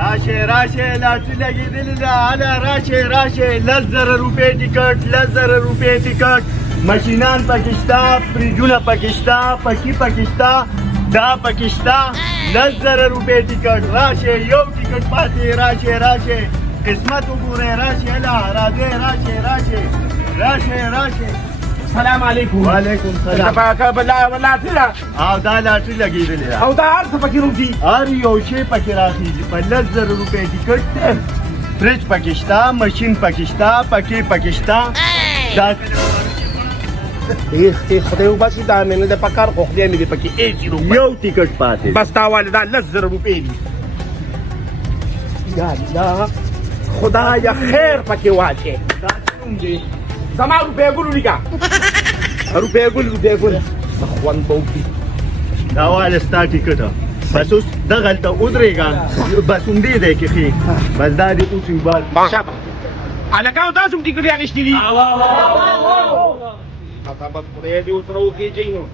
راشه راشه لاټري لګېدلې ده هله راشه لس زره روپۍ ټیکټ ماشینان پکې شته فریجونه پکې شته پکې پکې شته دا پکې شته 10,000 روپۍ ټیکټ راشه یو ټیکټ پاتې راشه قسمت وګورئ راشه راځئ راشه السلام علیکم. وعلیکم سلام. لاټري او دا لاټري لګېدلې ده او دا هر څه پکې روزي. هر یو شی پکې راخېږي په 10,000 روپۍ ټیکټ دی فریج پکې شته ماشین پکې شته پکې شته دا خدای وباسي دا مې نه ده په کار خو خدای مې دې پکې ایسي روپۍ یو ټیکټ پاتې بس تا والې دا 10,000 روپۍ دي. یا الله خدایا خیر پکې واچې. دا کوم دی زما روپۍ ګل ولیکه روپۍ ګل خوند به وکړي. دا واله ستا ټیکټ بس اوس دغلته ودرېږه بس همدې دی کې ښې بس دا دې اوس بال شابه هلکانو تاسو هم ټیکټ اخیستي دي. بس خدای دې ورسره وخېجئ نو.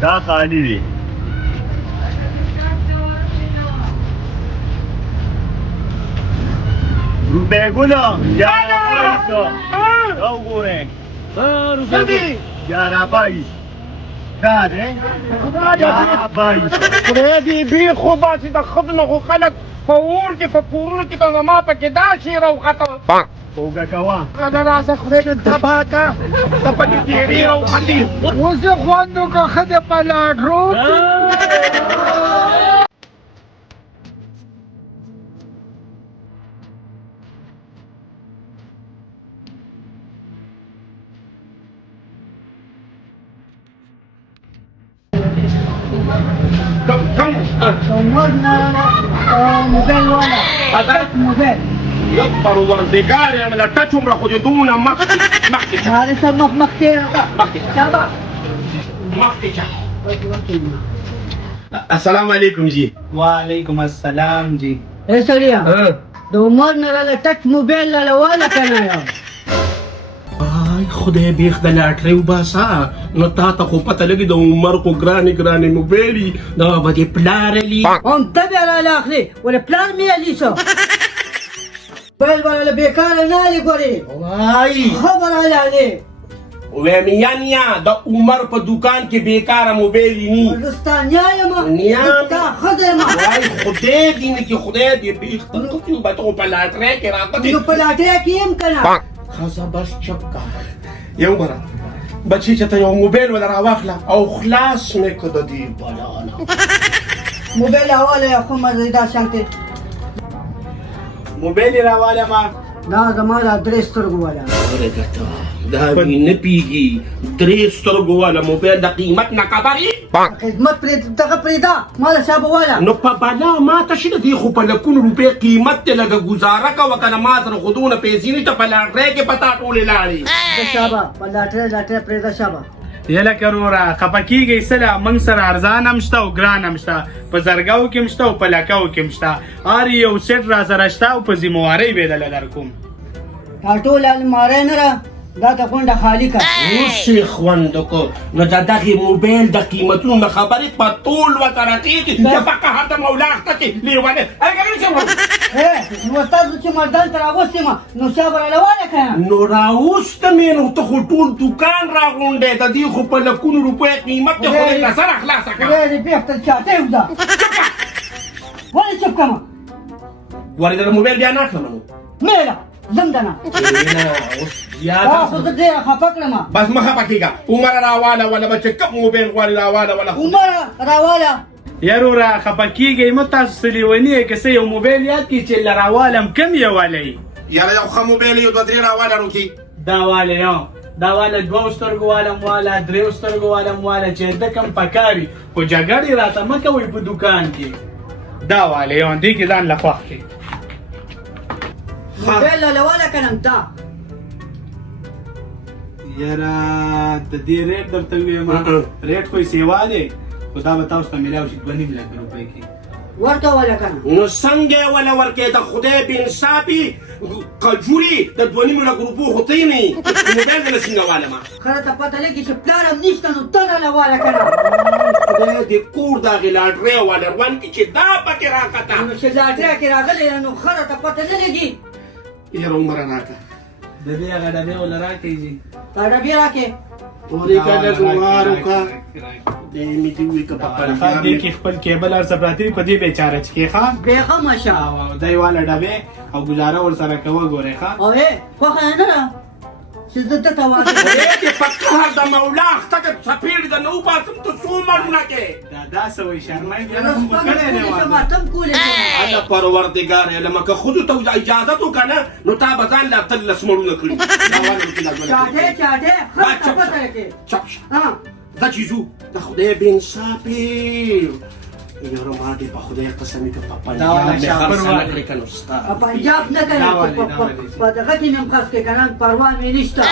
دا خالي دی روپۍ ګله دا وګورئ یاره بایس دا دی خدای دې بې خو باسي د ښځو نه خو خلک په اور کې په کورونو کې ته زما پکې دا شی راوخته اوږه کوه دا راځه خدای دې تباه کا ته پکې تېرې راوختې. اوس یې خوند وکړه ښه دې په لاټرو موبایل والا موبایل یبر وردګار یم له ټچ عمره خو دې دونه مخکې هذا سمخ مختار السلام علیکم جی. وعلیکم السلام جی. اے سړیا د عمر نه له ټچ موبایل له والا کنه یو آی خدای بیخ د لاټرۍ وباسه نو تا ته خو پته لګي د عمر خو ګرانې موبایل دا به دې پلارلي هم ته بیا راله اخلي ولا پلان مې علي شو موبایل والا بیکاره نه علي ګورې وای خبر علي ویم یانیا د عمر په دکان کې بیکاره موبایل نی ورستانیا یم نیا تا خدای ما وای خدای دې نه کې خدای دې بیخ ته کوم به ته په لاټرۍ کې راته نو په لاټرۍ کې هم کنه خزه بس چپ کا یو مرا بچی چې ته یو موبایل ولا راواخله او خلاص مې کړه د دې بلانا موبایل حواله خو مزیدا شانته موبایل راواله ما دا زما د درې سترګو والا اره ګټه دا وی نه پیږي درې سترګو والا موبایل د قیمت نه خبري خدمت پرې دغه پرې دا مال شابه والا نو په بلا ما ته شي دی خو په لکونو روپۍ قیمت ته لګه گزاره کا وکنه ما سره خودونه پیسې نه ته په لاټرۍ کې پتا ټولې لاړې شابه په لاټرۍ پرې دا شابه یله کرورا خپکیږي سره موږ سره ارزان هم شته او ګران هم شته په زرګاو کې هم شته او په لکاو کې هم شته هر یو سیټ را سره شته او په ذموارۍ به دله درکوم دا ټول الماری نه را دا ته غونډه خالی کا اوسې خوند کو نو دا دغه موبایل د قیمتونو نه خبرې په ټول وطن کې چې پکه هته مولا اخته کې لیوانه هغه څه نو تاسو چې مردان تر اغوستې ما نو شابه راواله کنه نو راوسته مې نو ته خو ټول دکان راغونډې د دې خو په لکونو روپۍ قیمت ته خو دې سره خلاصه کړه دې بیخته چاته ودا ولې چپ کما ورته د موبایل بیا نه اخلم نو میلا زندنا تاسو دې خپه کړم بس مخه پکېګا عمر راواله ولا بچ کم موبایل غواړي راواله ولا عمر راواله یارورا خپکیږي مو تاسو سلیونی کې یو موبایل یاد کی چې لراوالم کم یو والی یاره یو خو موبایل یو 2-3 راواله روکی دا والی یو دا والا 2 سترګو والم والا 3 سترګو والم والا چې د کم پکاري خو جګړې راته مه کوئ په دکان کې دا والی یو دې کې ځان له خوښ کې موبایل له والا کنم تا یاره د دې ریټ درته ویم ریټ خو سیوا دی خو دا به تاسو ته میلاو شي 2.5 لک روپۍ کې ورته والا کنه نو څنګه ولا ورکې د خدای بې انصافي قجوري د 2.5 لک روپو خو ته نه موبایل دې څنګه والما خره ته پته لګي چې پلار هم نشته نو ته نه واله کنه خدای دې کور دا غلاډري والا روان کی چې دا پکې راکته نو چې لاټریا کې راغلی نو خره ته پته نه لګي یې عمر راکته د دې هغه ډبې ول راکېږي تا ډبې راکې ورې کله دوارو کا دې می دی وی کا خا دې کې خپل کیبل ار سپراتی په دې بیچاره چې ښا بیغه مشه او دای والا ډبې او گزاره ور سره کوه ګورې ښا او خوخه نه را چې زه ته واده دې په قهر د مولا اخته سپیړ د نو پاسم ته څو مرونه کې دا سوي شرمای بیا هم کړی دی چې ماتم کولې الله پروردگار لما که خود ته اجازه تو کنه نو تا بزان لا تل سمړونه کړی دا وانه کې لا چاټه خره ته پته لګي چپ ها دا چیزو د خدای بن صابر یاره ما دې په خدای قسم کې په پنجاب مې کنه استاد پنجاب نه کوي په دغه کې نیم خاص کې کنه پروا مې نشته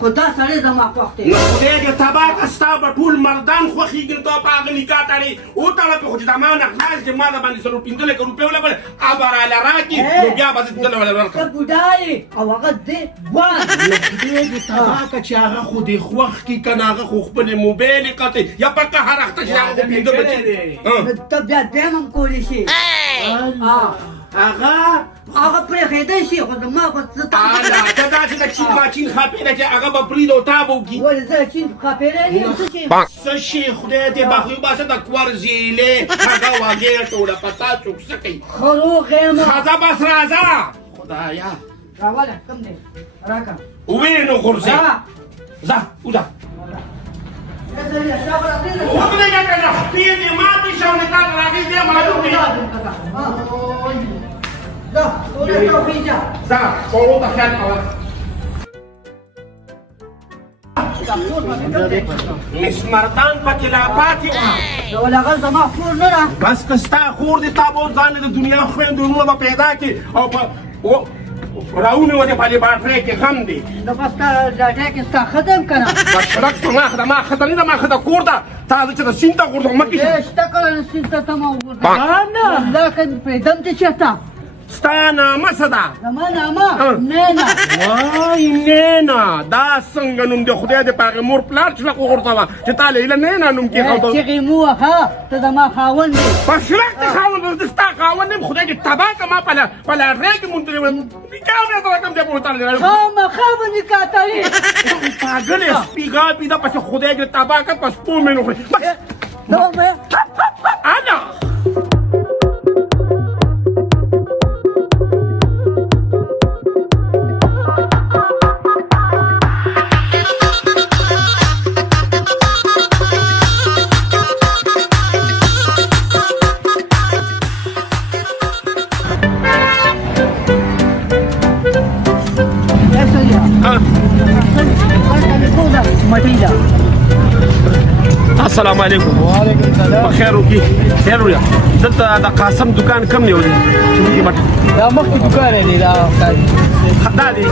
خدا سره زما خوښته نو خدای دې تباک استا په ټول مردان خوخیږي ته په اغلی کاټړي او ته په خو زما نه خلاص دې ما باندې سره 15 لک روپیا ولا بل ابر علی راکی نو بیا به دې ولا ورکړه ته بډای او هغه دې وان خدای دې تباک چې هغه خو دې خوخ کی کنه هغه خو خپل موبایل قطع یا په قهر اخته چې هغه 15 بچي ته بیا دیم هم کولی شي هغه پرې خېدای شي خو زما خو څه ته داسې د چین ماچین خاپې ده چې هغه به پرېږدي او تا به وکړي ولې زه چین خاپېری یم څه شي څه شي خدای دې بخوي باسه د کور زیلې هغه واګې ټوله په تا څوک څه کوي خروغ یم ښځه بس راځه خدایا راوله کم دی راکه ووینې نو غورځې ځه وځه ودرېږه که نه خپې دې ماتې شه او د تا راغې دې معلوم دي ځه خوړو ته خیال کوه مس مردان پکې لا پاتې وه ول هغه زما خور نه ده بس که ستا خور دې تا به اوس ځان د دنیا خویندونونه به پیدا کړي او په راونیوه دې په دې باټرۍ کې غم دی نو بس تا ډاټا کې ستا ښه دی که نه شړک زما ښه ده ما ښه ده نه ده ما ښه ده کور ده تا زه چې د سیند ته غورځوم مه کېږه شته کله نه سیند ته تمه وګورځه الله که پرېږدم دې چېرته ستا نامه څه ده زما نامه نینا وای نینا دا څنګه نوم دی خدای دې په هغې مور پلار چې لږ وغورځوه چې تا له هیله نینا نوم کېښود چغې مو وهه ته زما خاوند دی په شرک دې خاوند زه ستا خاوند یم خدای دې تباه کړه ما په لاټرۍ کې موندلې وم نکاح مې ته رقم دی په وتړلی خامخا به نکاح تړي پاګل یې سپي غاپي ده پسې خدای دې تباه کړه په سپو مې نه خوري بس انا السلام علیکم وعلیکم السلام بخیر وکي خیر ویا دلته د قاسم دکان کم نیولې چې موږ مټ دا مخکې دکان دی دا دا دی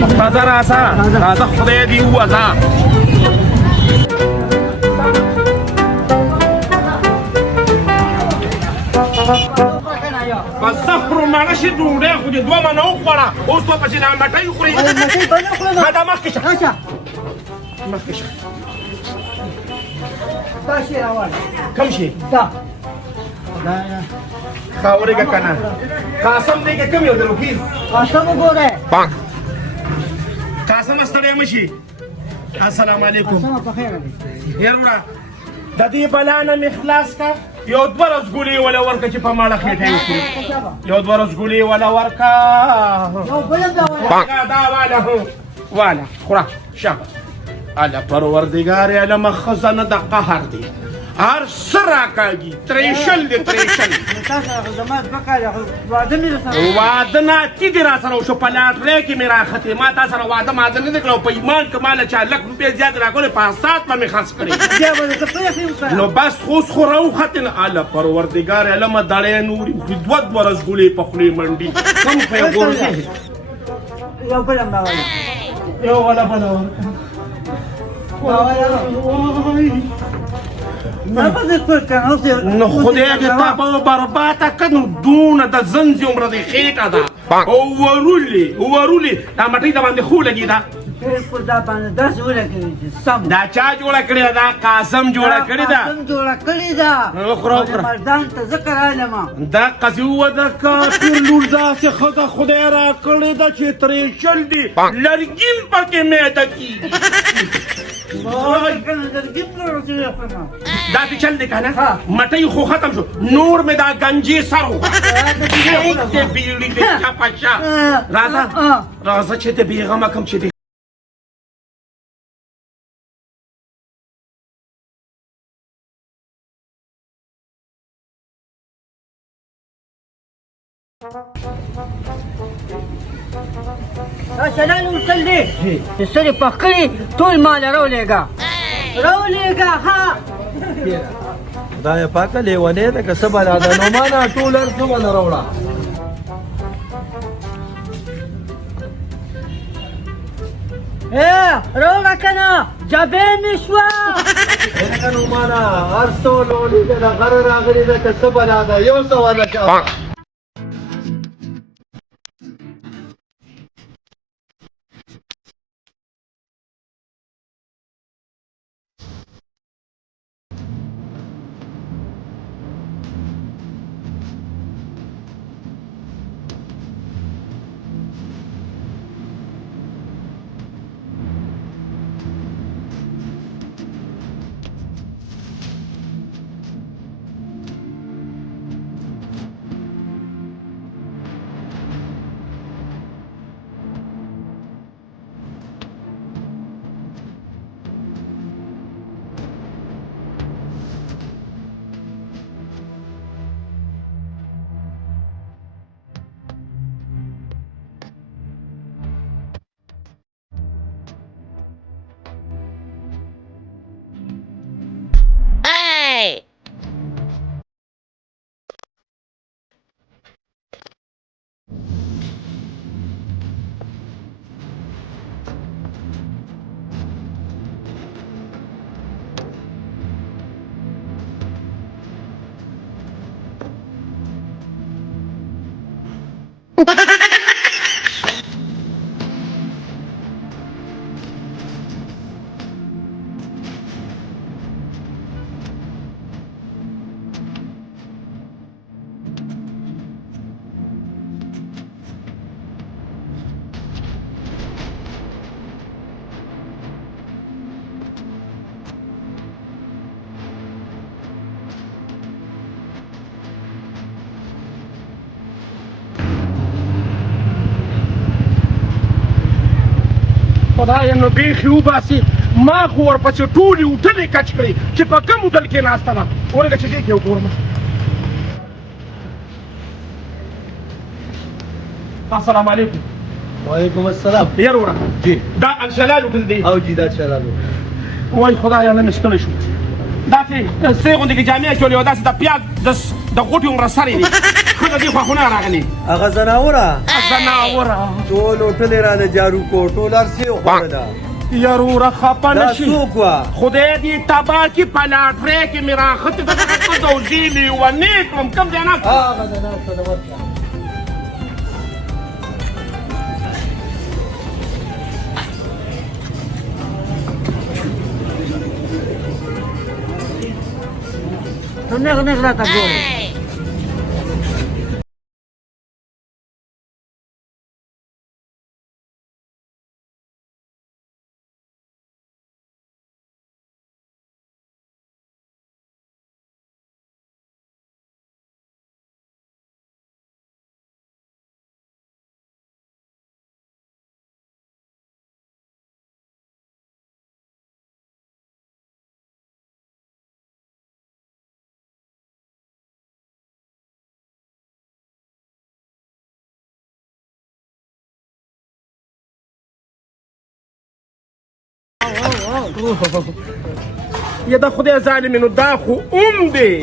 دا بازار آسا راځه خدای دې ووځه بس زخرو ماړه شي ډوډۍ خو دې دوه منه وخوړه اوس به پسې دا مټۍ وخورې دا مخکې شه مخکې شه کم شي دا خاورېږه که نه قاسم دی که کم یو دی روکي قاسم وګوره قاسم ستړی مه شي السلام علیکم قاسم په خیر دی هیر وړه د دې بلا نه مې خلاص که یو دوه رسګولې وله ورکه چې په ماړه خېټه یې وکړي یو دوه رسګولې وله ورکه یو بل هم دا وایه دا واله واله خوره شه الله پروردگار علم خزانه د قهر دی هر څه راکاږي تریشل دی تریشل تاسو زما دوه کاله واده مې رسره واده نه تی دې را سره وشو په لاټرۍ کې مې راختې ما تا سره واده ماده نه دی کړی په ایمان که ماله چا لک روپۍ زیات راکولې په سات به مې خرڅ کړې بیا به زه پرېښې وکړم نو بس اوس خو راوختې نه الله پروردگار علمه دړی نوري دوه دوه رسګولې په خولې منډي کم په یو ګورځې یو بل هم دا وایه یو والا بله ورکه نو خدای دې تا به برباده که نو دونه د زنځ عمره دې خېټه ده او ورولي دا مټۍ د باندې خو لګي دا بالکل دا باندې داسې ولګوي چې سم دا چا جوړه کړې دا قاسم جوړه کړې دا قاسم جوړه کړې ده اخره مردان ته ذکر علما دا قضیه د کافر لور داسې خدای خدای را کړې دا چې ترې چل دي لرګیم پکې میده کیږي دا ته چل دی کنه مټۍ خو ختم شو نور مې دا گنجي سر وخوړه دې بیړۍ دې چا پچا راځه چې ته بیغمه کم چې دا شلال وصل دی چې سرې پخ کړي ټول مال راولېږه ها خدای پاکه لیونی ده که څه بلا ده نو ما نه ټول هر څه به نه راوړه راوړه که نه جبې مې شوه لکه نو ما نه هر څه ولولي ده د غره راغلې ده که څه بلا ده یو څه ونه کوه خدای نو بیخي وباسي ما خو ورپسې ټولې هوټلې کچ کړې چې په کوم هوټل کې ناسته ده ورګه چې دې کې وګورم السلام علیکم وعلیکم السلام یار وره جی دا الشلال هوټل دی او جی دا شلال وای خدای نه مستل شو داسې سې غوندې کې جامې اچولې وه داسې د پیاز د غوټې عمره سرې دي ښځه دې خواخونه راغلې هغه زناوره ټول هوټل یې راله جارو کو ټول هر څه یې وخوړله یاروره خفه دا نشي څوک وه خدای دې تباه کړي په لاټرۍ کې مې راختې دغه ښځه او زه یې لیونې کړم کوم ځای ناسته هغه د ناسته ده ورته ته نغ راته ګورې یا د خدای ظالمې نو دا خو دی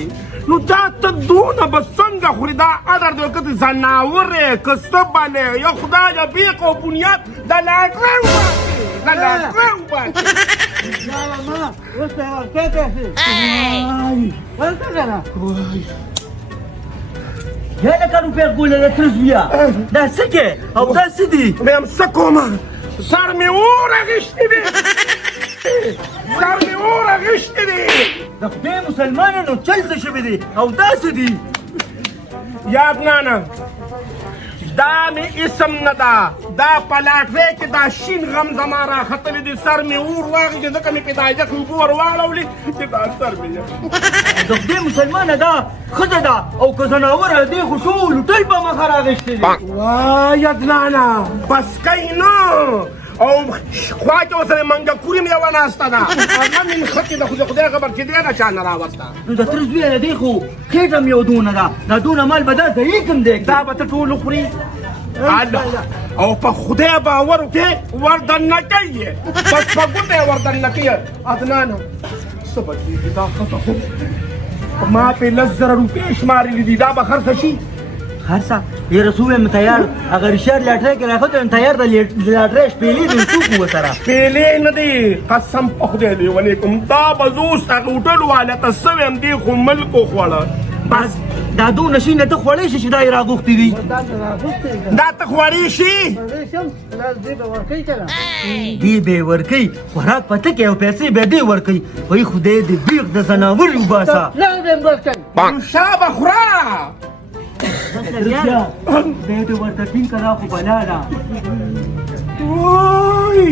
نو دا ته دونه به څنګه خوري دا اډر دی که زناورې که څه بلې یا خدایه بیق او بنیاد د لاټرۍ وباسې د لاټرۍ وباسې ماما اوس ته ورته ورته که نه یا لکه روپۍ ګوله د تره زویه دا څه کې او دا څه دي ویم څه کومه سر مې اور اخیستی دی سر مې اور اخیستی دی د خدای مسلمانانو چل څه شوي دي او دا څه دي یاد نانه دا مې اسم نه ده دا په لاټرۍ کې دا شین غم زما راختلی دی سر مې اور واخیستې ځکه مې پیتایجه کې اوبه ور واړولې چې دا سر مې د خدای مسلمانه دا ښځه ده او که زناوره دی خو ټول ټول په مخه راغېښتې دي وای ادنانه بس کوي نه او خوا کې ورسره منګکوري مې یوه ناسته ده هغه مې نښتې ده خو د خدای خبر چې دی نه چا نه راوسته نو د تره زویه دی خو خېټه مې یو دونه ده دا دونه مال به دا ځایي کوم دی دا به ته ټول خوري او په خدای باور وکړې وردننه کوي بس په ګوته یې وردننه کوي ادنانه څه به کېږي دا ښځه خو ما پې 10,000 روپۍ شمارلي دي دا به خرڅه شي خرڅه یاره څه ویم تیار اگر رشاد لاټرۍ کې راښودی نو تیار د لاټرۍ شپېلې دي څوک ورسره شپېلې نه دی قسم په خدای لیونی کوم دا به زه اوس هغه هوټل والا ته څه ویم دی خو ملک وخوړه بس دا دونه شي نه ته خوړی شي چې دا یې راغوښتي دي دا ته خوړی شي دی به یې ورکوي خوراک په ته کې او پیسې به دی ورکوي وایي خدای دې بیغ د زناور وباسه شا به خوره بیا دې ورته ټینګ کړه خو بلا ده وای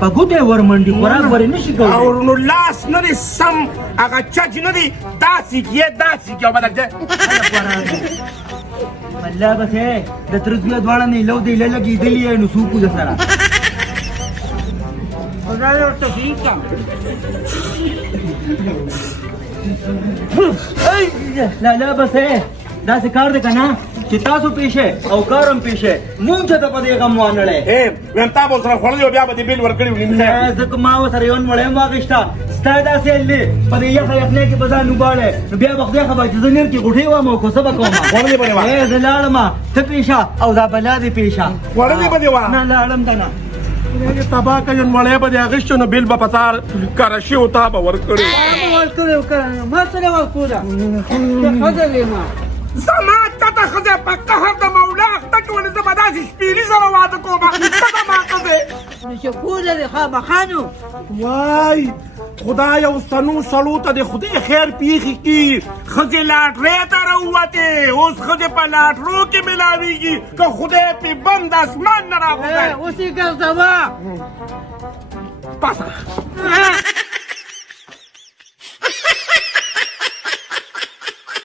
په ګوته یې ورمنډي خوراک ورې نه شي کولی او نو لاس نه دی سم هغه چج نه دی داسې کیې داسې کیې او بدل دی الله بس د تره زویه دواړه نه لو دی لګېدلي یې نو څوک د سره خدای ورته ټینګ کړه لالا بس داسې کار دی که نه چې تاسو پیښې او کارم پیښې مونږ ته په دې غم وانړی ویم تا به ورسره خوړلی او بیا به دې بیل ورکړی و ځکه ما ورسره یو نوړی هم واخېسته ستا داسې حل دی په دې یخه یخنۍ کې به ځان وباړی نو بیا به خدای خبر چې زه نیر کې غوټې وم او که څه به کوم خوړلې به دې وه زه لاړم ته پیښه او دا بلا دې پیښه خوړلې به دې وه نه لاړم که نه تباه که یو نوړی به دې اخیستی نو بیل به په تا کره شي او تا به ورکړی ما سره ورکوله ښځه ویما زما ته د ښځې په قهر د مولا اخته کې ولې زه به داسې شپېلي سره واده کوم ته زما ښځې نو چې کوله دې خامخا نو وای خدای او سنو سړو ته د خدای خیر پیښې کړي ښځې لاټرۍ ته راووتې اوس ښځې په لاټرو کې ملاویږي که خدای پې بم د اسمان نه راغورځوي اوس یې ګرځوه پاسه